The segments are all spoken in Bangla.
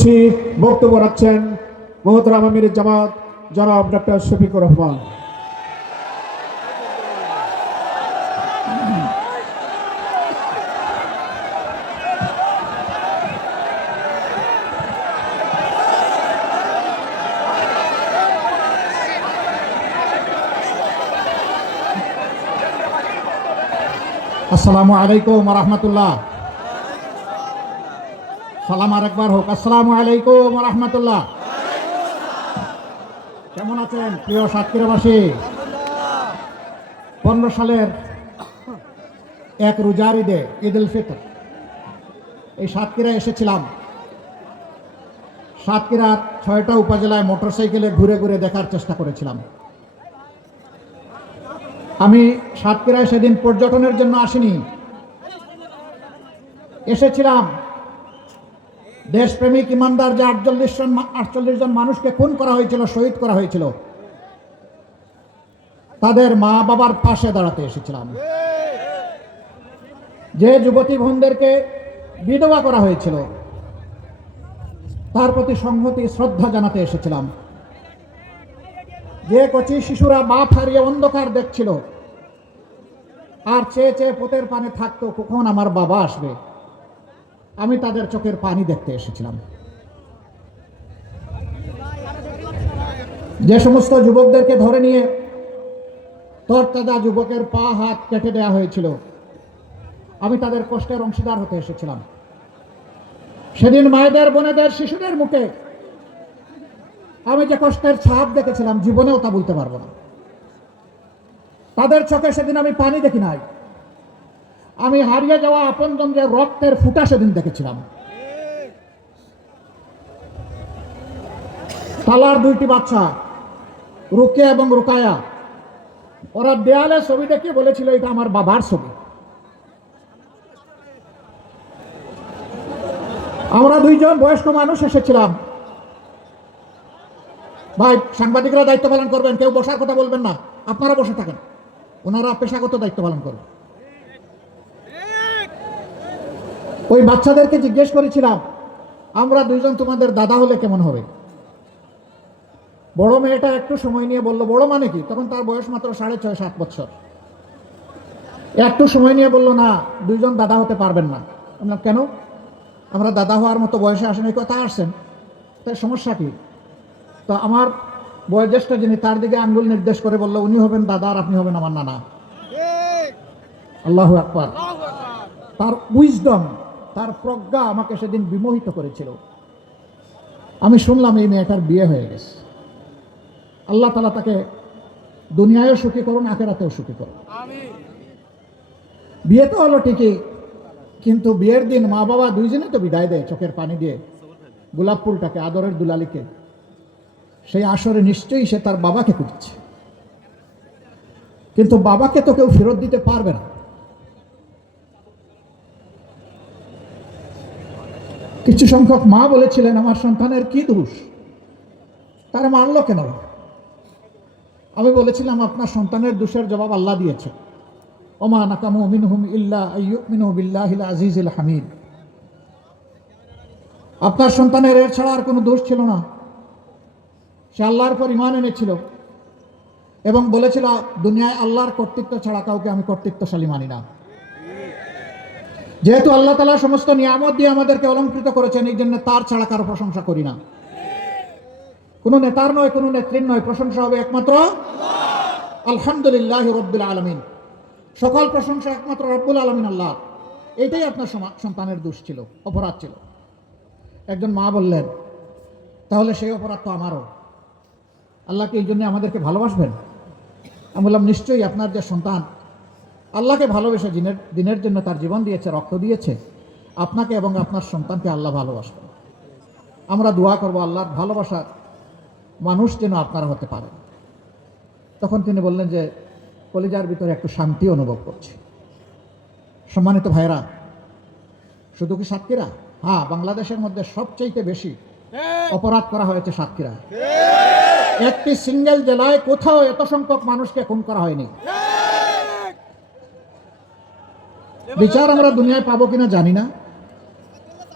বেশি বক্তব্য রাখছেন মোহতরাম আমির জামাত জনাব ডক্টর শফিকুর রহমান। আসসালামু আলাইকুম রহমতুল্লাহ। সালাম আরেকবার হোক। আসসালামু আলাইকুম রহমতুল্লাহ। কেমন আছেন প্রিয় সাতক্ষীরাবাসী? পনেরো সালের এক রোজার ঈদে ঈদ উল ফিতর। এই সাতক্ষীরা এসেছিলাম। সাতক্ষীরার ছয়টা উপজেলায় মোটরসাইকেলে ঘুরে ঘুরে দেখার চেষ্টা করেছিলাম। আমি সাতক্ষীরায় সেদিন পর্যটনের জন্য আসিনি। এসেছিলাম দেশপ্রেমিক ইমানদার যে আটচল্লিশ জন আটচল্লিশ জন মানুষকে খুন করা হয়েছিল, শহীদ করা হয়েছিল, তাদের মা বাবার পাশে দাঁড়াতে এসেছিলাম। যে যুবতী বোনদেরকে বিধবা করা হয়েছিল, তার প্রতি সংহতি, শ্রদ্ধা জানাতে এসেছিলাম। যে কচি শিশুরা বাপ হারিয়ে অন্ধকার দেখছিল, আর চেয়ে চেয়ে পোতের পানে থাকতো, কখন আমার বাবা আসবে? আমি তাদের চোখের পানি দেখতে এসেছিলাম। যে সমস্ত যুবকদেরকে ধরে নিয়ে তরতাজা যুবকের পা, হাত কেটে দেওয়া হয়েছিল, আমি তাদের কষ্টের অংশীদার হতে এসেছিলাম। সেদিন মায়েদের, বোনেদের, শিশুদের মুখে আমি যে কষ্টের ছাপ দেখেছিলাম, জীবনেও তা বলতে পারব না। তাদের চোখে সেদিন আমি পানি দেখি নাই। আমি হারিয়ে যাওয়া আপনজন যে রক্তের ফুটা সেদিন দেখেছিলাম। তালার দুইটি বাচ্চা রুকে এবং রুকায়া। ওরা দেয়ালে ছবি দেখে বলেছিল, এটা আমার বাবার ছবি। আমরা দুইজন বয়স্ক মানুষ এসেছিলাম। ভাই, সাংবাদিকরা দায়িত্ব পালন করবেন, কেউ বসার কথা বলবেন না, আপনারা বসে থাকেন। ওনারা পেশাগত দায়িত্ব পালন করবেন। ওই বাচ্চাদেরকে জিজ্ঞেস করেছিলাম আমরা দুইজন তোমাদের দাদা হলে কেমন হবে? বড় মেয়েটা একটু সময় নিয়ে বলল বড় মানে কি? তখন তার বয়স মাত্র সাড়ে ছয় সাত বছর। একটু সময় নিয়ে বলল না দুইজন দাদা হতে পারবেন না। আমরা কেন? আমরা দাদা হওয়ার মতো বয়সে আসেন এই কথা আসছেন। তাই সমস্যা কি? তো আমার বয়োজ্যেষ্ঠ যিনি তার দিকে আঙ্গুল নির্দেশ করে বলল উনি হবেন দাদা আর আপনি হবেন আমার নানা। আল্লাহ আকবর। তার উইজডম তার প্রজ্ঞা আমাকে সেদিন বিমোহিত করেছিল। আমি শুনলাম এই মেয়েটার বিয়ে হয়ে গেছে। আল্লাহ তালা তাকে দুনিয়ায়ও সুখী করুন আখেরাতেও সুখী করুন। বিয়ে তো হলো ঠিকই কিন্তু বিয়ের দিন মা বাবা দুইজনে তো বিদায় দেয় চোখের পানি দিয়ে। গোলাপ ফুলটাকে আদরের দুলালিকে। সেই আসরে নিশ্চয়ই সে তার বাবাকে খুঁজছে। কিন্তু বাবাকে তো কেউ ফেরত দিতে পারবে না। কিছু সংখ্যক মা বলেছিলেন, আমার সন্তানের কি দোষ? তারা মানলো কেন? আমি বলেছিলাম, আপনার সন্তানের দোষের জবাব আল্লাহ দিয়েছে। ওমা নাকামু ইল্লা বিল্লাহিল আজিজিল হামিদ। আপনার সন্তানের এর ছাড়া আর কোনো দোষ ছিল না। সে আল্লাহর পর ইমান এনেছিল এবং বলেছিল, দুনিয়ায় আল্লাহর কর্তৃত্ব ছাড়া কাউকে আমি কর্তৃত্বশালী মানি না। যেহেতু আল্লাহ তালা সমস্ত নিয়ামত দিয়ে আমাদেরকে অলঙ্কৃত করেছেন, এই জন্য তার ছাড়া কারও প্রশংসা করি না। কোনো নেতার নয়, কোনো নেত্রীর নয়, প্রশংসা হবে একমাত্র আলহামদুলিল্লাহ রব্দুল আলমিন। সকল প্রশংসা একমাত্র রব্বুল আলমিন আল্লাহ। এটাই আপনার সন্তানের দোষ ছিল, অপরাধ ছিল। একজন মা বললেন, তাহলে সেই অপরাধ তো আমারও। আল্লাহকে এই জন্য আমাদেরকে ভালোবাসবেন? আমি বললাম, নিশ্চয়ই আপনার যে সন্তান আল্লাহকে ভালোবেসে দিনের দিনের জন্য তার জীবন দিয়েছে রক্ত দিয়েছে। আপনাকে এবং আপনার সন্তানকে আল্লাহ ভালোবাসবেন। আমরা দোয়া করব আল্লাহর ভালোবাসার মানুষ যেন আপনারা হতে পারেন তখন তিনি বললেন যে কলিজার ভিতরে একটু শান্তি অনুভব করছি। সম্মানিত ভাইরা শুধু কি সাতক্ষীরা? হ্যাঁ বাংলাদেশের মধ্যে সবচেয়ে বেশি অপরাধ করা হয়েছে সাতক্ষীরা একটি সিঙ্গেল জেলায় কোথাও এত সংখ্যক মানুষকে খুন করা হয়নি। বিচার আমরা দুনিয়ায় পাবো কিনা জানি না।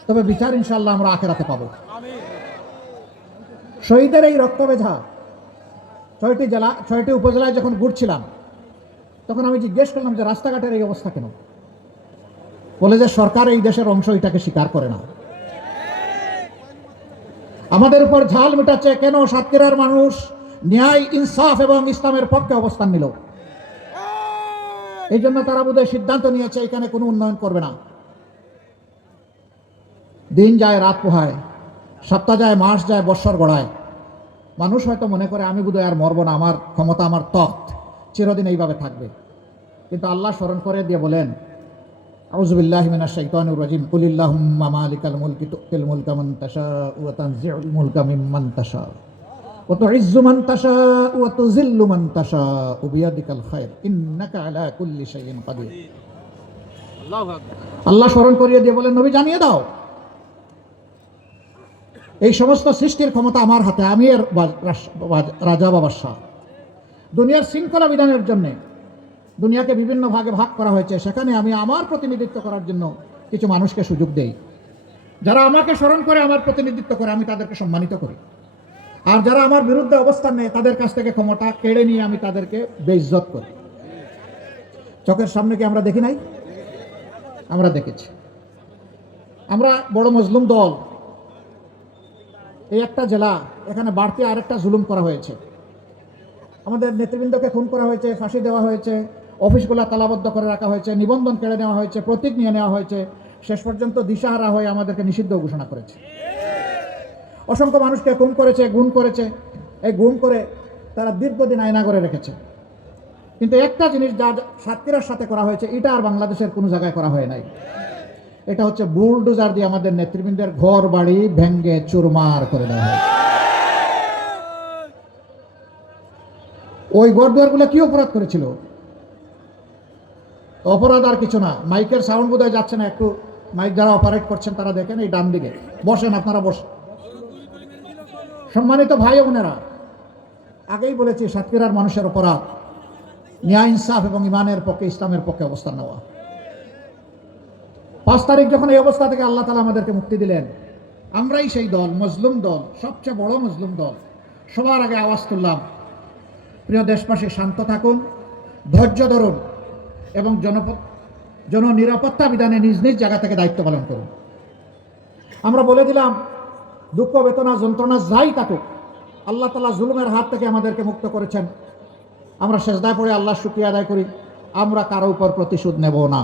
তবে বিচার ইনশাল্লাহ আমরা আখেরাতে পাবো। শহীদের এই রক্তবেঝা ছয়টি জেলা, ছয়টি উপজেলায় যখন ঘুরছিলাম, তখন আমি জিজ্ঞেস করলাম যে রাস্তাঘাটের এই অবস্থা কেন? বলে যে সরকার এই দেশের অংশ এটাকে স্বীকার করে না। আমাদের উপর ঝাল মেটাচ্ছে কেন সাতক্ষীরার মানুষ? ন্যায়, ইনসাফ এবং ইসলামের পক্ষে অবস্থান নিল। এই জন্য তারা বোধহয় সিদ্ধান্ত নিয়েছে, এখানে কোনো উন্নয়ন করবে না। দিন যায়, রাত পোহায়, সপ্তাহ যায়, মাস যায়, বৎসর গড়ায়। মানুষ হয়তো মনে করে, আমি বোধহয় আর মরবো না, আমার ক্ষমতা, আমার তখ্ত চিরদিন এইভাবে থাকবে। কিন্তু আল্লাহ স্মরণ করে দিয়ে বলেন আউজুবিল্লাহ মালিকাল মুলকি তুতিল মুলকা মান তাশা তানজিউল মুলকা মিম্মান তাশা তুযিল্লু মান তাশা বিয়াদিকাল খায়র ইন্নাকা আলা কুল্লি আল্লাহ স্মরণ করিয়ে দিয়ে বলেন নবী জানিয়ে দাও। এই সমস্ত সৃষ্টির ক্ষমতা আমার হাতে। আমি এর রাজা বা বাদশাহ। দুনিয়ার শৃঙ্খলা বিধানের জন্যে দুনিয়াকে বিভিন্ন ভাগে ভাগ করা হয়েছে। সেখানে আমি আমার প্রতিনিধিত্ব করার জন্য কিছু মানুষকে সুযোগ দেই। যারা আমাকে স্মরণ করে আমার প্রতিনিধিত্ব করে আমি তাদেরকে সম্মানিত করি। আর যারা আমার বিরুদ্ধে অবস্থান নেয়, তাদের কাছ থেকে ক্ষমতা কেড়ে নিয়ে আমি তাদেরকে বেইজ্জত করি। চোখের সামনে কি আমরা দেখি নাই? আমরা দেখেছি। আমরা বড় মজলুম দল। এই একটা জেলা, এখানে বাড়তি আরেকটা জুলুম করা হয়েছে। আমাদের নেতৃবৃন্দকে খুন করা হয়েছে, ফাঁসি দেওয়া হয়েছে, অফিসগুলো তালাবদ্ধ করে রাখা হয়েছে, নিবন্ধন কেড়ে নেওয়া হয়েছে, প্রতীক নিয়ে নেওয়া হয়েছে। শেষ পর্যন্ত দিশাহারা হয়ে আমাদেরকে নিষিদ্ধ ঘোষণা করেছে। অসংখ্য মানুষকে খুন করেছে গুণ করেছে। এই গুণ করে তারা দীর্ঘদিন আয়না করে রেখেছে। কিন্তু একটা জিনিস যা সাতক্ষীরার সাথে করা হয়েছে, এটা আর বাংলাদেশের কোনো জায়গায় করা হয় নাই। এটা হচ্ছে বুলডোজার দিয়ে আমাদের নেতৃবৃন্দের ঘর বাড়ি ভেঙ্গে চুরমার করে দেওয়া হয়। ওই গড়দুয়ারগুলো কি অপরাধ করেছিল? অপরাধ আর কিছু না। মাইকের সাউন্ড বোধহয় যাচ্ছে না, একটু মাইক যারা অপারেট করছেন তারা দেখেন এই ডান দিকে বসেন আপনারা, বসেন। সম্মানিত ভাই বোনেরা, আগেই বলেছি, সাতক্ষীরার মানুষের অপরাধ, ন্যায় ইনসাফ এবং ইমানের পক্ষে, ইসলামের পক্ষে অবস্থান নেওয়া। পাঁচ তারিখ যখন এই অবস্থা থেকে আল্লাহ তালা আমাদেরকে মুক্তি দিলেন, আমরাই সেই দল, মজলুম দল, সবচেয়ে বড় মজলুম দল। সবার আগে আওয়াজ তুললাম, প্রিয় দেশবাসী, শান্ত থাকুন, ধৈর্য ধরুন এবং জনপ নিরাপত্তা বিধানে নিজ নিজ জায়গা থেকে দায়িত্ব পালন করুন। আমরা বলে দিলাম দুঃখ বেতনা যন্ত্রণা, যাই থাকুক, আল্লাহ তালা জুলুমের হাত থেকে আমাদেরকে মুক্ত করেছেন। আমরা শেষদায় পড়ে আল্লাহ শুক্রিয়া আদায় করি। আমরা কারও উপর প্রতিশোধ নেব না।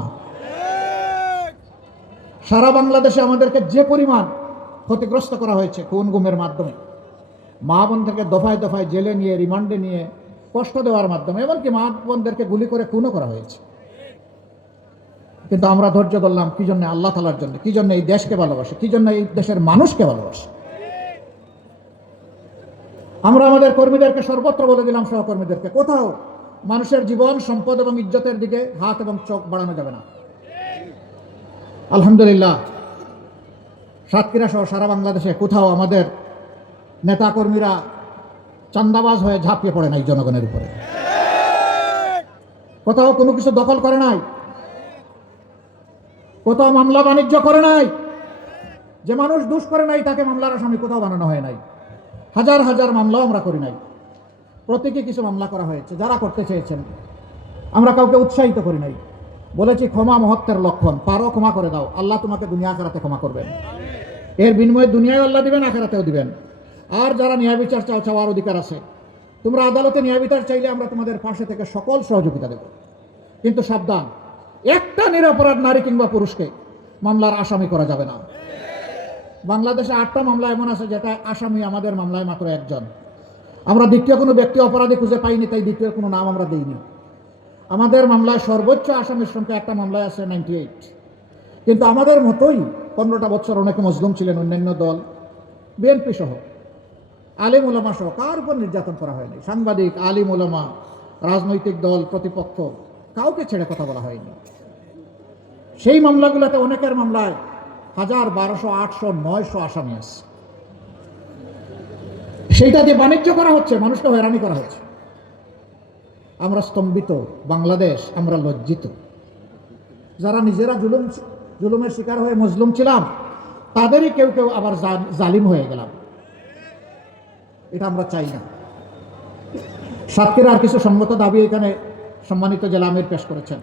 সারা বাংলাদেশে আমাদেরকে যে পরিমাণ ক্ষতিগ্রস্ত করা হয়েছে খুন গুমের মাধ্যমে, মা বোনদেরকে দফায় দফায় জেলে নিয়ে, রিমান্ডে নিয়ে, কষ্ট দেওয়ার মাধ্যমে, এমনকি মা বোনদেরকে গুলি করে খুনও করা হয়েছে। কিন্তু আমরা ধৈর্য ধরলাম, কি জন্য আল্লাহ তালার জন্য, কি জন্য এই দেশকে ভালোবাসে, কি জন্য এই দেশের মানুষকে ভালোবাসে? আমরা আমাদের কর্মীদেরকে সর্বত্র বলে দিলাম, সহকর্মীদেরকে। কোথাও মানুষের জীবন, সম্পদ এবং ইজ্জতের দিকে হাত এবং চোখ বাড়ানো যাবে না। আলহামদুলিল্লাহ, সাতক্ষীরা সহ সারা বাংলাদেশে কোথাও আমাদের নেতাকর্মীরা চান্দাবাজ হয়ে ঝাঁপিয়ে পড়ে নাই জনগণের উপরে। কোথাও কোনো কিছু দখল করে নাই। কোথাও মামলা বাণিজ্য করে নাই। যে মানুষ দোষ করে নাই, তাকে মামলার আসামি কোথাও বানানো হয় নাই। হাজার হাজার মামলাও আমরা করি নাই। প্রত্যেকে কিছু মামলা করা হয়েছে, যারা করতে চেয়েছেন। আমরা কাউকে উৎসাহিত করি নাই। বলেছি, ক্ষমা মহত্বের লক্ষণ, পারো, ক্ষমা করে দাও। আল্লাহ তোমাকে দুনিয়া আখেরাতে ক্ষমা করবেন। এর বিনিময়ে দুনিয়ায় আল্লাহ দিবেন, আখেরাতেও দিবেন। আর যারা ন্যায় বিচার চাও চাওয়ার অধিকার আছে, তোমরা আদালতে ন্যায় বিচার চাইলে আমরা তোমাদের পাশে থেকে সকল সহযোগিতা দেব। কিন্তু সাবধান, একটা নিরপরাধ নারী কিংবা পুরুষকে মামলার আসামি করা যাবে না। বাংলাদেশে আটটা মামলা এমন আছে যেটা আসামি আমাদের মামলায় মাত্র একজন। আমরা দ্বিতীয় কোনো ব্যক্তি অপরাধী খুঁজে পাইনি, তাই দ্বিতীয় কোনো নাম আমরা দিইনি। আমাদের মামলায় সর্বোচ্চ আসামির সংখ্যা একটা মামলায় আছে নাইনটি এইট কিন্তু আমাদের মতোই পনেরোটা বছর অনেকে মজলুম ছিলেন অন্যান্য দল, বিএনপি সহ, আলিম ওলামা সহ, কার উপর নির্যাতন করা হয়নি? সাংবাদিক, আলিম ওলামা রাজনৈতিক দল, প্রতিপক্ষ, কাউকে ছেড়ে কথা বলা হয়নি। সেই মামলাগুলোতে অনেকের মামলায় হাজার বারোশো, আটশো, নয়শো আসামি আছে। সেইটা দিয়ে বাণিজ্য করা হচ্ছে, মানুষকে হয়রানি করা হচ্ছে। আমরা স্তম্ভিত, বাংলাদেশ, আমরা লজ্জিত। যারা নিজেরা জুলুম, জুলুমের শিকার হয়ে মজলুম ছিলাম, তাদেরই কেউ কেউ আবার জালিম হয়ে গেলাম। এটা আমরা চাই না। সাতক্ষীরার কিছু সঙ্গত দাবি এখানে সম্মানিত জেলা আমির পেশ করেছেন।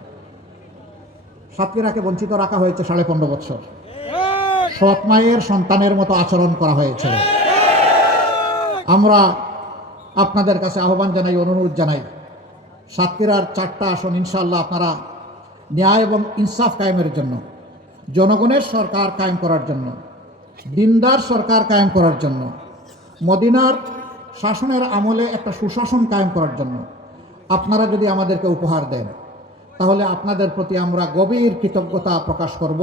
সাতক্ষীরাকে বঞ্চিত রাখা হয়েছে সাড়ে পনেরো বছর। সৎ মায়ের সন্তানের মতো আচরণ করা হয়েছিল আমরা আপনাদের কাছে আহ্বান জানাই, অনুরোধ জানাই, সাতক্ষীরার চারটা আসন ইনশাল্লাহ আপনারা ন্যায় এবং ইনসাফ কায়েমের জন্য, জনগণের সরকার কায়েম করার জন্য, দিনদার সরকার কায়েম করার জন্য, মদিনার শাসনের আমলে একটা সুশাসন কায়েম করার জন্য আপনারা যদি আমাদেরকে উপহার দেন, তাহলে আপনাদের প্রতি আমরা গভীর কৃতজ্ঞতা প্রকাশ করব।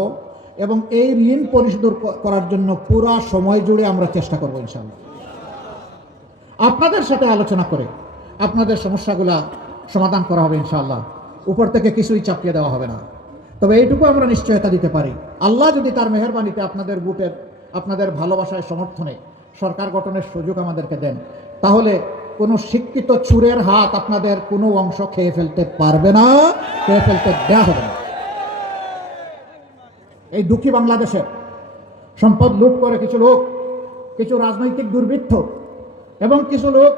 এবং এই ঋণ পরিশোধ করার জন্য পুরা সময় জুড়ে আমরা চেষ্টা করব ইনশাআল্লাহ। আপনাদের সাথে আলোচনা করে আপনাদের সমস্যাগুলা সমাধান করা হবে ইনশাআল্লাহ। উপর থেকে কিছুই চাপিয়ে দেওয়া হবে না। তবে এইটুকু আমরা নিশ্চয়তা দিতে পারি। আল্লাহ যদি তার মেহরবানিতে আপনাদের বুটের আপনাদের ভালোবাসায় সমর্থনে সরকার গঠনের সুযোগ আমাদেরকে দেন, তাহলে কোনো শিক্ষিত চুরের হাত আপনাদের কোনো অংশ খেয়ে ফেলতে পারবে না, খেয়ে ফেলতে দেওয়া হবে না। এই দুঃখী বাংলাদেশে সম্পদ লুট করে কিছু লোক, কিছু রাজনৈতিক দুর্বৃত্ত এবং কিছু লোক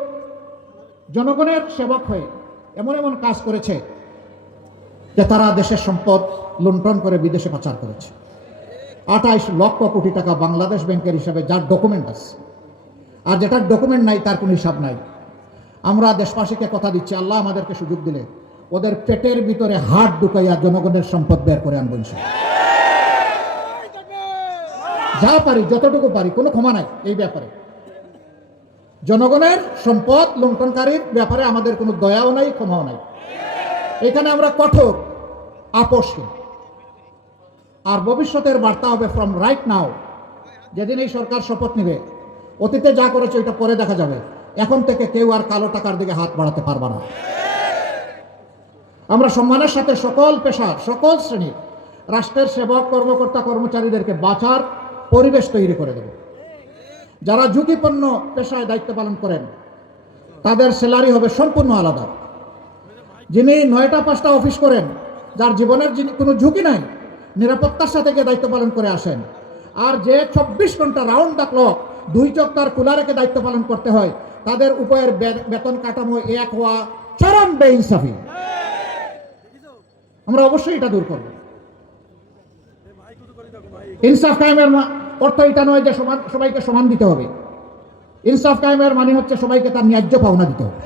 জনগণের সেবক হয়ে এমন এমন কাজ করেছে যে তারা দেশের সম্পদ লুণ্ঠন করে বিদেশে পাচার করেছে আঠাইশ লক্ষ কোটি টাকা বাংলাদেশ ব্যাংকের হিসাবে যার ডকুমেন্ট আছে, আর যেটার ডকুমেন্ট নাই তার কোনো হিসাব নাই আমরা দেশবাসীকে কথা দিচ্ছি, আল্লাহ আমাদেরকে সুযোগ দিলে ওদের পেটের ভিতরে হাট ঢুকাইয়া জনগণের সম্পদ বের করে আনব ইনশাল্লাহ। যা পারি, যতটুকু পারি, কোনো ক্ষমা নাই এই ব্যাপারে। জনগণের সম্পদ লুণ্ঠনকারীর ব্যাপারে আমাদের কোনো দয়াও নাই, ক্ষমাও নাই। এখানে আমরা কঠোর, আপোষহীন। আর ভবিষ্যতের বার্তা হবে ফ্রম রাইট নাও যেদিন এই সরকার শপথ নেবে, অতীতে যা করেছে ওইটা পরে দেখা যাবে। এখন থেকে কেউ আর কালো টাকার দিকে হাত বাড়াতে পারবে না। আমরা সম্মানের সাথে সকল পেশার, সকল শ্রেণির, রাষ্ট্রের সেবক, কর্মকর্তা, কর্মচারীদেরকে বাঁচার পরিবেশ তৈরি করে দেব। যারা ঝুঁকিপূর্ণ পেশায় দায়িত্ব পালন করেন, তাদের স্যালারি হবে সম্পূর্ণ আলাদা। যিনি নয়টা, পাঁচটা অফিস করেন, যার জীবনের কোনো ঝুঁকি নাই, নিরাপত্তার সাথে গিয়ে দায়িত্ব পালন করে আসেন। আর যে চব্বিশ ঘণ্টা রাউন্ড দা ক্লক দুই চোখ তার কুলা রেখে দায়িত্ব পালন করতে হয়, তাদের উপায়ের বেতন কাঠামো এক হওয়া চরম বেইনসাফি আমরা অবশ্যই এটা দূর করব। ইনসাফ কায়েমের অর্থ এটা নয় যে সমান সবাইকে সমান দিতে হবে। ইনসাফ কায়েমের মানে হচ্ছে সবাইকে তার ন্যায্য পাওনা দিতে হবে।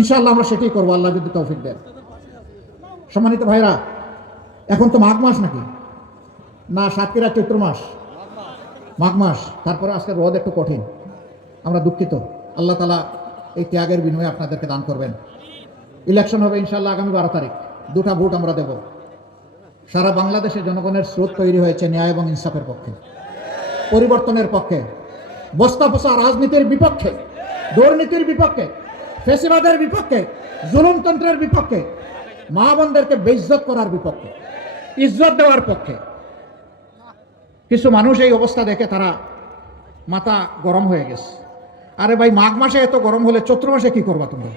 ইনশাআল্লাহ আমরা সেটাই করব, আল্লাহ যদি তৌফিক দেন। সম্মানিত ভাইরা, এখন তো মাঘ মাস নাকি? না সাতক্ষীরা চৈত্র মাস। মাঘ মাস। তারপরে আজকে রোদ একটু কঠিন। আমরা দুঃখিত। আল্লাহ তালা এই ত্যাগের বিনিময়ে আপনাদেরকে দান করবেন। ইলেকশন হবে ইনশাল্লাহ আগামী বারো তারিখ। দুটা ভোট আমরা দেব। সারা বাংলাদেশে জনগণের স্রোত তৈরি হয়েছে ন্যায় এবং ইনসাফের পক্ষে, পরিবর্তনের পক্ষে বস্তা পোষা রাজনীতির বিপক্ষে, দুর্নীতির বিপক্ষে, ফেসিবাদের বিপক্ষে, জুলুমতন্ত্রের বিপক্ষে, মা বোনদেরকে বেইজ্জত করার বিপক্ষে, ইজ্জত দেওয়ার পক্ষে। কিছু মানুষ এই অবস্থা দেখে তারা মাথা গরম হয়ে গেছে। আরে ভাই, মাঘ মাসে এত গরম হলে চৈত্র মাসে কি করবা তোমরা?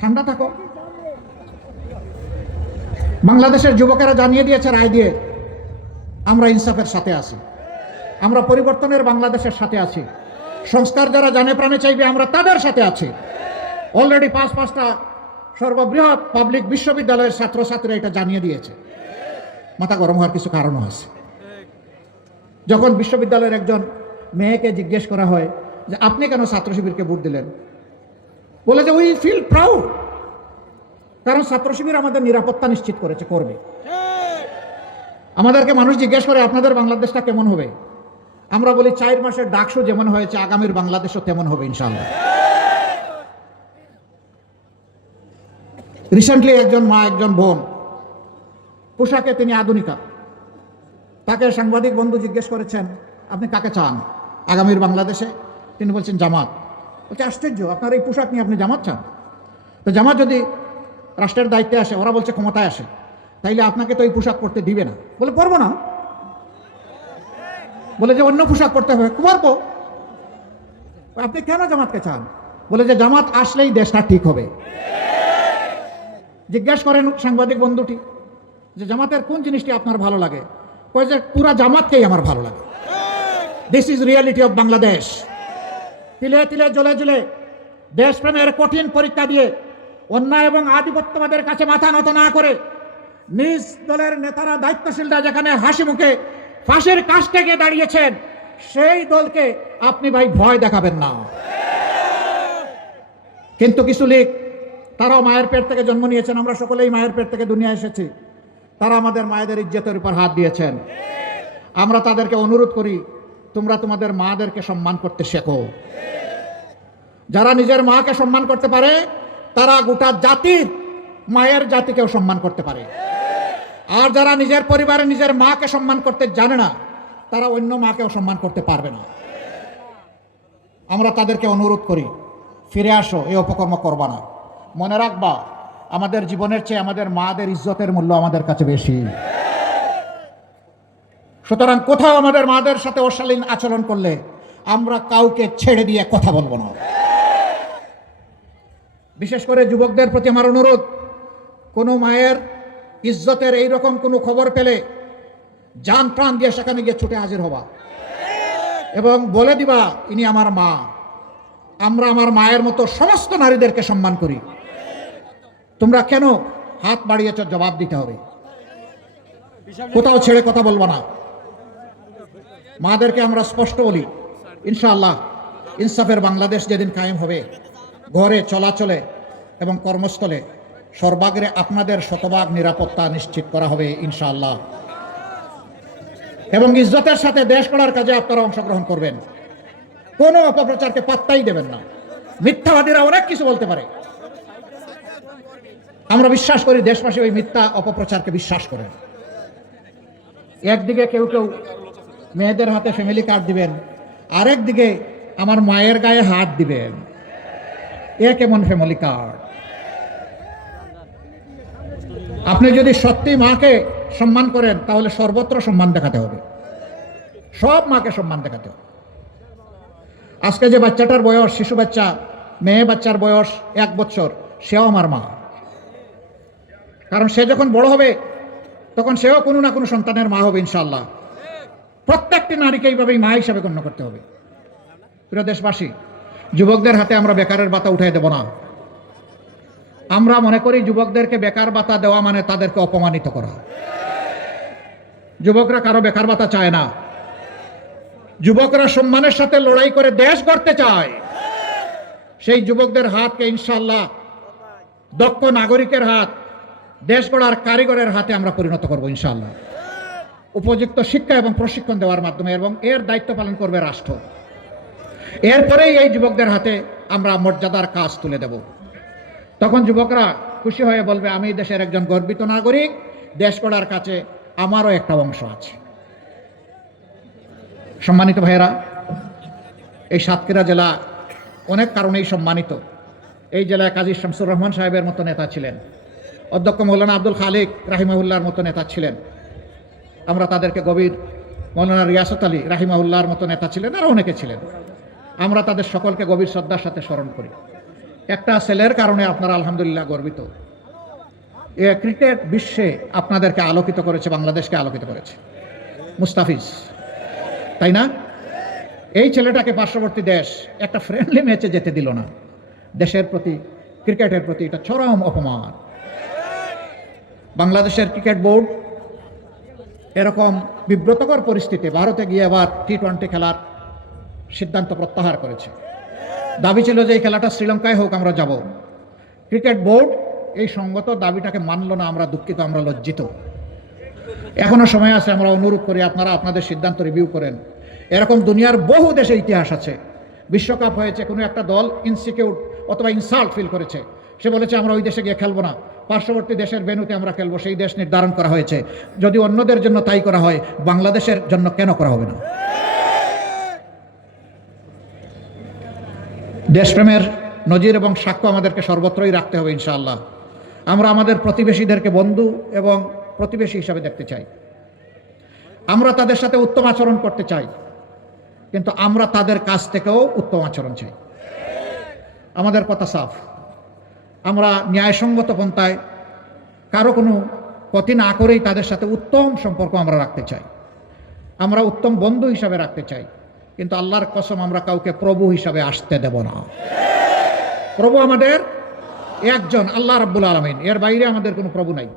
ঠান্ডা থাকো। বাংলাদেশের যুবকেরা জানিয়ে দিয়েছে রায় দিয়ে, আমরা ইনসাফের সাথে আছি। আমরা পরিবর্তনের বাংলাদেশের সাথে আছি। সংস্কার যারা জানে প্রাণে চাইবে, আমরা তাদের সাথে আছি। অলরেডি পাঁচ পাঁচটা সর্ববৃহৎ পাবলিক বিশ্ববিদ্যালয়ের ছাত্রছাত্রীরা এটা জানিয়ে দিয়েছে। মাথা গরম হওয়ার কিছু কারণও আছে। যখন বিশ্ববিদ্যালয়ের একজন মেয়েকে জিজ্ঞেস করা হয় যে, আপনি কেন ছাত্র শিবিরকে ভোট দিলেন? বলে যে উই ফিল প্রাউড কারণ ছাত্র শিবির আমাদের নিরাপত্তা নিশ্চিত করেছে করবে। আমাদেরকে মানুষ জিজ্ঞেস করে আপনাদের বাংলাদেশটা কেমন হবে? আমরা বলি চার মাসের ডাকসু যেমন হয়েছে আগামীর বাংলাদেশও তেমন হবে ইনশাল্লাহ রিসেন্টলি একজন মা একজন বোন পোশাকে তিনি আধুনিকা। তাকে সাংবাদিক বন্ধু জিজ্ঞেস করেছেন আপনি কাকে চান? আগামীর বাংলাদেশে? তিনি বলছেন জামাত। বলছে আশ্চর্য আপনার এই পোশাক নিয়ে আপনি জামাত চান? তো জামাত যদি রাষ্ট্রের দায়িত্বে আসে, ওরা বলছে ক্ষমতায় আসে। তাইলে আপনাকে তো এই পোশাক পরতে দিবে না। বলে, পরবো না। বলে যে, অন্য পোশাক পরতে হবে। পারব। আপনি কেন জামাতকে চান? বলে যে, জামাত আসলেই দেশটা ঠিক হবে। জিজ্ঞাসা করেন সাংবাদিক বন্ধুটি যে, জামাতের কোন জিনিসটি আপনার ভালো লাগে? কয় যে, পুরা জামাতকেই আমার ভালো লাগে। This is reality of Bangladesh তিলে তিলে জ্বলে জ্বলে দেশপ্রেমের কঠিন পরীক্ষা দিয়ে অন্যায় এবং আধিপত্যবাদের কাছে মাথা নত না করে নিজ দলের নেতারা দায়িত্বশীলরা যেখানে হাসি মুখে ফাঁসির কাছ থেকে দাঁড়িয়েছেন, সেই দলকে আপনি ভাই ভয় দেখাবেন না। কিন্তু কিছু লিগ, তারাও মায়ের পেট থেকে জন্ম নিয়েছেন, আমরা সকলেই মায়ের পেট থেকে দুনিয়া এসেছি। তারা আমাদের মায়েদের ইজ্জতের উপর হাত দিয়েছেন। আমরা তাদেরকে অনুরোধ করি, তোমরা তোমাদের মাদেরকে সম্মান করতে শেখো। যারা নিজের মাকে সম্মান করতে পারে তারা গোটা জাতির মায়ের জাতিকেও সম্মান করতে পারে। আর যারা নিজের পরিবারে নিজের মাকে সম্মান করতে জানে না, তারা অন্য মাকেও সম্মান করতে পারবে না। আমরা তাদেরকে অনুরোধ করি, ফিরে আসো, এই অপকর্ম করবা না। মনে রাখবা, আমাদের জীবনের চেয়ে আমাদের মাদের ইজ্জতের মূল্য আমাদের কাছে বেশি। সুতরাং কোথাও আমাদের মাদের সাথে অশালীন আচরণ করলে আমরা কাউকে ছেড়ে দিয়ে কথা বলব না। বিশেষ করে যুবকদের প্রতি আমার অনুরোধ, কোনো মায়ের ইজ্জতের এই রকম কোনো খবর পেলে যান প্রাণ দিয়ে সেখানে গিয়ে ছুটে হাজির হবা। এবং বলে দিবা, ইনি আমার মা। আমরা আমার মায়ের মতো সমস্ত নারীদেরকে সম্মান করি। তোমরা কেন হাত বাড়িয়েছ, জবাব দিতে হবে। কোথাও ছেড়ে কথা বলব না। মাদেরকে আমরা স্পষ্ট বলি, ইনশাআল্লাহ, ইনসাফের বাংলাদেশ যেদিন কায়েম হবে ঘরে চলাচলে এবং কর্মস্থলে সর্বাগ্রে আপনাদের শতভাগ নিরাপত্তা নিশ্চিত করা হবে, ইনশাআল্লাহ। এবং ইজ্জতের সাথে দেশ গড়ার কাজে আপনারা অংশগ্রহণ করবেন। কোনো অপপ্রচারকে পাত্তাই দেবেন না। মিথ্যাবাদীরা অনেক কিছু বলতে পারে। আমরা বিশ্বাস করি দেশবাসী ওই মিথ্যা অপপ্রচারকে বিশ্বাস করেন একদিকে কেউ কেউ মেয়েদের হাতে ফ্যামিলি কার্ড দিবেন আরেক দিকে আমার মায়ের গায়ে হাত দিবেন। এ কেমন ফ্যামিলি কার্ড আপনি যদি সত্যি মাকে সম্মান করেন, তাহলে সর্বত্র সম্মান দেখাতে হবে। সব মাকে সম্মান দেখাতে হবে। আজকে যে বাচ্চাটার বয়স, শিশু বাচ্চা, মেয়ে বাচ্চার বয়স এক বছর, সেও আমার মা। কারণ সে যখন বড় হবে, তখন সেও কোনো না কোনো সন্তানের মা হবে ইনশাল্লাহ প্রত্যেকটি নারীকে এইভাবেই মা হিসাবে গণ্য করতে হবে। প্রিয় দেশবাসী যুবকদের হাতে আমরা বেকারের বাতা উঠাই দেব না। আমরা মনে করি যুবকদেরকে বেকার বাতা দেওয়া মানে তাদেরকে অপমানিত করা। যুবকরা কারও বেকার বাতা চায় না। যুবকরা সম্মানের সাথে লড়াই করে দেশ গড়তে চায়। সেই যুবকদের হাতকে ইনশাল্লাহ দক্ষ নাগরিকের হাত, দেশ গড়ার কারিগরের হাতে আমরা পরিণত করব ইনশাল্লাহ উপযুক্ত শিক্ষা এবং প্রশিক্ষণ দেওয়ার মাধ্যমে এবং এর দায়িত্ব পালন করবে রাষ্ট্র। এরপরেই এই যুবকদের হাতে আমরা মর্যাদার কাজ তুলে দেব। তখন যুবকরা খুশি হয়ে বলবে, আমি দেশের একজন গর্বিত নাগরিক, দেশ গড়ার কাছে আমারও একটা অংশ আছে। সম্মানিত ভাইয়েরা, এই সাতক্ষীরা জেলা অনেক কারণেই সম্মানিত। এই জেলায় কাজী শামসুর রহমান সাহেবের মতো নেতা ছিলেন। অধ্যক্ষ মৌলানা আব্দুল খালিক রাহিমাহুল্লার মতো নেতা ছিলেন। আমরা তাদেরকে গভীর মৌলানা রিয়াসত আলী রাহিমাহুল্লার মতো নেতা ছিলেন, আরও অনেকে ছিলেন। আমরা তাদের সকলকে গভীর শ্রদ্ধার সাথে স্মরণ করি। একটা ছেলের কারণে আপনারা আলহামদুলিল্লাহ গর্বিত। এ ক্রিকেট বিশ্বে আপনাদেরকে আলোকিত করেছে, বাংলাদেশকে আলোকিত করেছে। মুস্তাফিজ, তাই না? এই ছেলেটাকে পার্শ্ববর্তী দেশ একটা ফ্রেন্ডলি ম্যাচে যেতে দিল না। দেশের প্রতি, ক্রিকেটের প্রতি এটা চরম অপমান। বাংলাদেশের ক্রিকেট বোর্ড এরকম বিব্রতকর পরিস্থিতি ভারতে গিয়ে আবার টি টোয়েন্টি খেলার সিদ্ধান্ত প্রত্যাহার করেছে। দাবি ছিল যে এই খেলাটা শ্রীলঙ্কায় হোক, আমরা যাব। ক্রিকেট বোর্ড এই সঙ্গত দাবিটাকে মানল না, আমরা দুঃখিত, আমরা লজ্জিত। এখনও সময় আছে, আমরা অনুরোধ করি আপনারা আপনাদের সিদ্ধান্ত রিভিউ করেন। এরকম দুনিয়ার বহু দেশে ইতিহাস আছে। বিশ্বকাপ হয়েছে, কোনো একটা দল ইনসিকিউর অথবা ইনসাল্ট ফিল করেছে। সে বলেছে, আমরা ওই দেশে গিয়ে খেলব না। পার্শ্ববর্তী দেশের বেনুতে আমরা খেলব। সেই দেশ নির্ধারণ করা হয়েছে। যদি অন্যদের জন্য তাই করা হয়, বাংলাদেশের জন্য কেন করা হবে না? দেশপ্রেমের নজির এবং সাক্ষ্য আমাদেরকে সর্বত্রই রাখতে হবে, ইনশাআল্লাহ। আমরা আমাদের প্রতিবেশীদেরকে বন্ধু এবং প্রতিবেশী হিসাবে দেখতে চাই। আমরা তাদের সাথে উত্তম আচরণ করতে চাই, কিন্তু আমরা তাদের কাছ থেকেও উত্তম আচরণ চাই। আমাদের কথা সাফ। আমরা ন্যায়সঙ্গত পন্থায় কারও কোনো ক্ষতি না করেই তাদের সাথে উত্তম সম্পর্ক আমরা রাখতে চাই। আমরা উত্তম বন্ধু হিসাবে রাখতে চাই। কিন্তু আল্লাহর কসম আমরা কাউকে প্রভু হিসাবে আসতে দেব না। প্রভু আমাদের একজন, আল্লাহ রাব্বুল আলমিন। এর বাইরে আমাদের কোনো প্রভু নাই।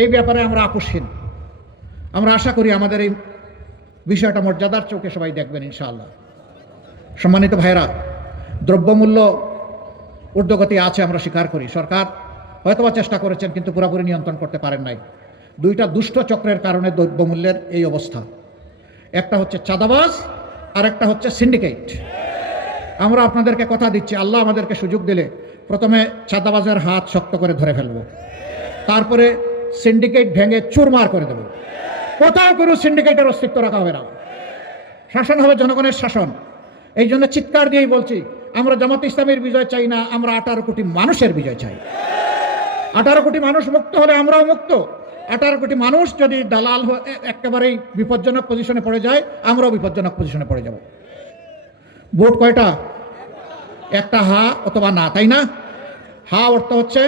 এই ব্যাপারে আমরা আপোষহীন। আমরা আশা করি আমাদের এই বিষয়টা মর্যাদার চোখে সবাই দেখবেন ইনশাআল্লাহ। সম্মানিত ভাইরা দ্রব্যমূল্য ঊর্ধ্বগতি আছে আমরা স্বীকার করি। সরকার হয়তোবা চেষ্টা করেছেন, কিন্তু পুরোপুরি নিয়ন্ত্রণ করতে পারেন নাই। দুইটা দুষ্ট চক্রের কারণে দ্রব্যমূল্যের এই অবস্থা। একটা হচ্ছে চাঁদাবাজ আর একটা হচ্ছে সিন্ডিকেট আমরা আপনাদেরকে কথা দিচ্ছি, আল্লাহ আমাদেরকে সুযোগ দিলে প্রথমে চাঁদাবাজের হাত শক্ত করে ধরে ফেলব। তারপরে সিন্ডিকেট ভেঙে চুরমার করে দেবো। কোথাও কোনো সিন্ডিকেটের অস্তিত্ব রাখা হবে না। শাসন হবে জনগণের শাসন। এই জন্য চিৎকার দিয়েই বলছি, আমরা জামাত ইসলামের বিজয় চাই না, আমরা আঠারো কোটি মানুষের বিজয় চাই। আঠারো কোটি মানুষ মুক্ত হলে আমরাও মুক্ত। আঠারো কোটি মানুষ যদি দালাল একেবারেই বিপজ্জনক পজিশনে পড়ে যায়, আমরাও বিপজ্জনক পজিশনে পড়ে যাব। ভোট কয়টা? একটা হা অথবা না, তাই না? হা অর্থ হচ্ছে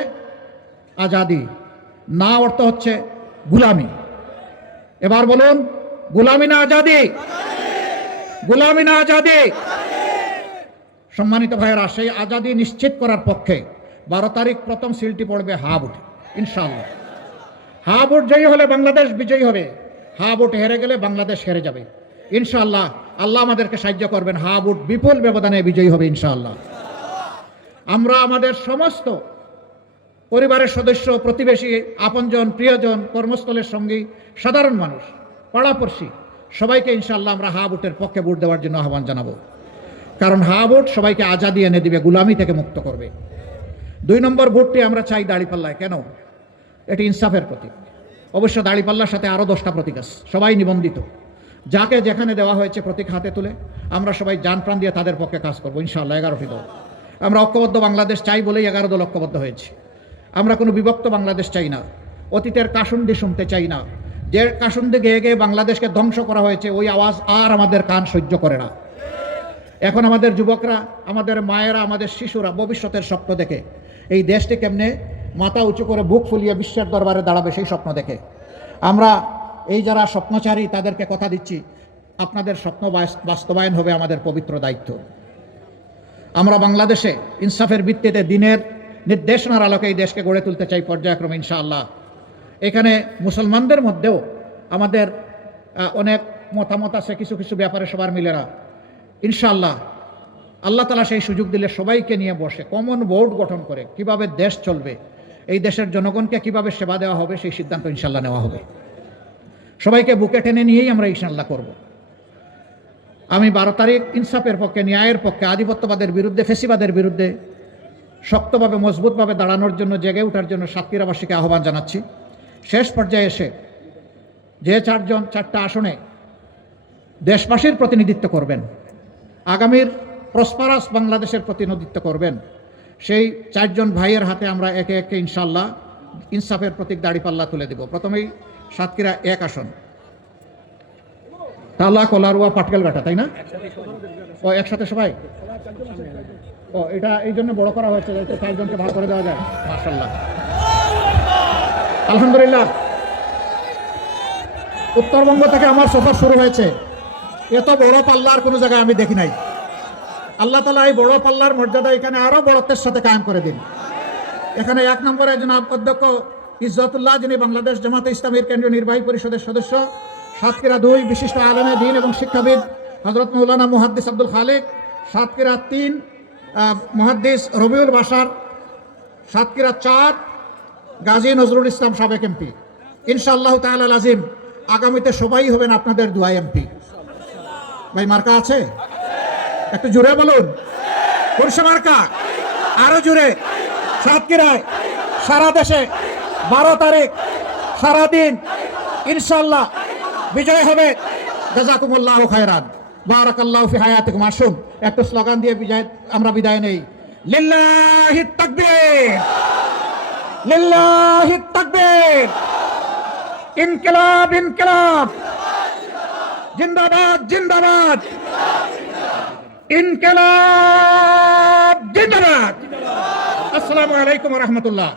আজাদি, না অর্থ হচ্ছে গুলামি। এবার বলুন, গুলামি না আজাদি? গুলামি না আজাদি? সম্মানিত ভাইয়েরা, সেই আজাদি নিশ্চিত করার পক্ষে বারো তারিখ প্রথম সিলটি পড়বে হা বুটে ইনশাআল্লাহ। হা ভোট জয়ী হলে বাংলাদেশ বিজয়ী হবে। হা ভোট হেরে গেলে বাংলাদেশ হেরে যাবে। ইনশাআল্লাহ, আল্লাহ আমাদেরকে সাহায্য করবেন। হা ভোট বিপুল ব্যবধানে বিজয়ী হবে ইনশাআল্লাহ। আমরা আমাদের সমস্ত পরিবারের সদস্য, প্রতিবেশী, আপনজন, প্রিয়জন, কর্মস্থলের সঙ্গী, সাধারণ মানুষ, পাড়াপড়শি, সবাইকে ইনশাআল্লাহ আমরা হা ভোটের পক্ষে ভোট দেওয়ার জন্য আহ্বান জানাব। কারণ হা ভোট সবাইকে আজাদি এনে দিবে, গুলামি থেকে মুক্ত করবে। দুই নম্বর ভোটটি আমরা চাই দাঁড়িপাল্লায়। কেন? এটি ইনসাফের প্রতীক। অবশ্য দাঁড়িপাল্লার সাথে আরও দশটা প্রতীক আছে। সবাই নিবন্ধিত। যাকে যেখানে দেওয়া হয়েছে প্রতীক হাতে তুলে, আমরা সবাই যান প্রাণ দিয়ে তাদের পক্ষে কাজ করব, ইনশাআল্লাহ এগারোটি দল আমরা ঐক্যবদ্ধ বাংলাদেশ চাই বলেই এগারো দল ঐক্যবদ্ধ হয়েছে। আমরা কোনো বিভক্ত বাংলাদেশ চাই না। অতীতের কাসুন্দি শুনতে চাই না। যে কাসুন্দি গেয়ে গিয়ে বাংলাদেশকে ধ্বংস করা হয়েছে, ওই আওয়াজ আর আমাদের কান সহ্য করে না। এখন আমাদের যুবকরা, আমাদের মায়েরা, আমাদের শিশুরা ভবিষ্যতের স্বপ্ন দেখে, এই দেশটি কেমনে মাথা উঁচু করে বুক ফুলিয়ে বিশ্বের দরবারে দাঁড়াবে সেই স্বপ্ন দেখে। আমরা এই যারা স্বপ্নচারী, তাদেরকে কথা দিচ্ছি, আপনাদের স্বপ্ন বাস্তবায়ন হবে আমাদের পবিত্র দায়িত্ব। আমরা বাংলাদেশে ইনসাফের ভিত্তিতে দিনের নির্দেশনার আলোকে এই দেশকে গড়ে তুলতে চাই পর্যায়ক্রমে ইনশাআল্লাহ। এখানে মুসলমানদের মধ্যেও আমাদের অনেক মতামত আছে, কিছু কিছু ব্যাপারে সবার মিলেরা। ইনশাআল্লাহ, আল্লাহ তালা সেই সুযোগ দিলে সবাইকে নিয়ে বসে কমন বোর্ড গঠন করে, কীভাবে দেশ চলবে এই দেশের জনগণকে কীভাবে সেবা দেওয়া হবে, সেই সিদ্ধান্ত ইনশাল্লাহ নেওয়া হবে। সবাইকে বুকে টেনে নিয়েই আমরা ইনশাল্লাহ করব। আমি বারো তারিখ ইনসাফের পক্ষে, ন্যায়ের পক্ষে, আধিপত্যবাদের বিরুদ্ধে, ফেসিবাদের বিরুদ্ধে শক্তভাবে, মজবুতভাবে দাঁড়ানোর জন্য, জেগে ওঠার জন্য সাতক্ষীরাবাসীকে আহ্বান জানাচ্ছি। শেষ পর্যায়ে এসে যে চারজন, চারটা আসনে দেশবাসীর প্রতিনিধিত্ব করবেন, আগামীর প্রসপারাস বাংলাদেশের প্রতিনিধিত্ব করবেন সেই চারজন ভাইয়ের হাতে আমরা একে একে ইনশাল্লাহ ইনসাফের প্রতীক দাড়িপাল্লা তুলে দেব। প্রথমেই সাতক্ষীরা এক আসন। তালা কলারুয়া পাটকেলঘাটা তাই না? ও, একসাথে সবাই? ও, এটা এই জন্য বড় করা হয়েছে যাতে চারজনকে ভাগ করে দেওয়া যায়। মার্শাল্লাহ আলহামদুলিল্লাহ। উত্তরবঙ্গ থেকে আমার সফর শুরু হয়েছে। এত বড় পাল্লার কোনো জায়গায় আমি দেখি নাই। আল্লাহ তালা এই বড় পাল্লার মর্যাদা এখানে আরও বড়ত্বের সাথে কায়েম করে দিন। এখানে এক নম্বরে জনাব অধ্যক্ষ ইজ্জতুল্লাহ, যিনি বাংলাদেশ জামাতে ইসলামীর কেন্দ্রীয় নির্বাহী পরিষদের সদস্য, সাতক্ষীরা দুই বিশিষ্ট আলমে দিন এবং শিক্ষাবিদ হজরত মৌলানা মুহাদ্দিস আব্দুল খালেক, সাতক্ষীরা তিন মুহাদ্দিস রবিউল বাসার সাতক্ষীরা চার, গাজী নজরুল ইসলাম সাবেক এমপি। ইনশাআল্লাহ তাআলা আজিম আগামীতে সবাই হবেন আপনাদের দুয়াই এমপি। ভাই, মার্কা আছে? একটু জোরে বলুন। পুরুষ মার্কা? আরও জোরে। সাতক্ষীরায় সারা দেশে বারো তারিখ, সারাদিন ইনশাল্লাহ বিজয় হবে। জাজাকুমুল্লাহ খায়রান। বারাকাল্লাহ ফি হায়াতিকুম। আসুন, একটু স্লোগান দিয়ে বিজয় আমরা বিদায় নেই। লিল্লাহি তাকবীর। লিল্লাহি তাকবীর। ইনকিলাব ইনকিলাব। জিন্দাবাদ জিন্দাবাদ। ইনকিলাব জিন্দাবাদ আসসালামু আলাইকুম রহমতুল্লাহ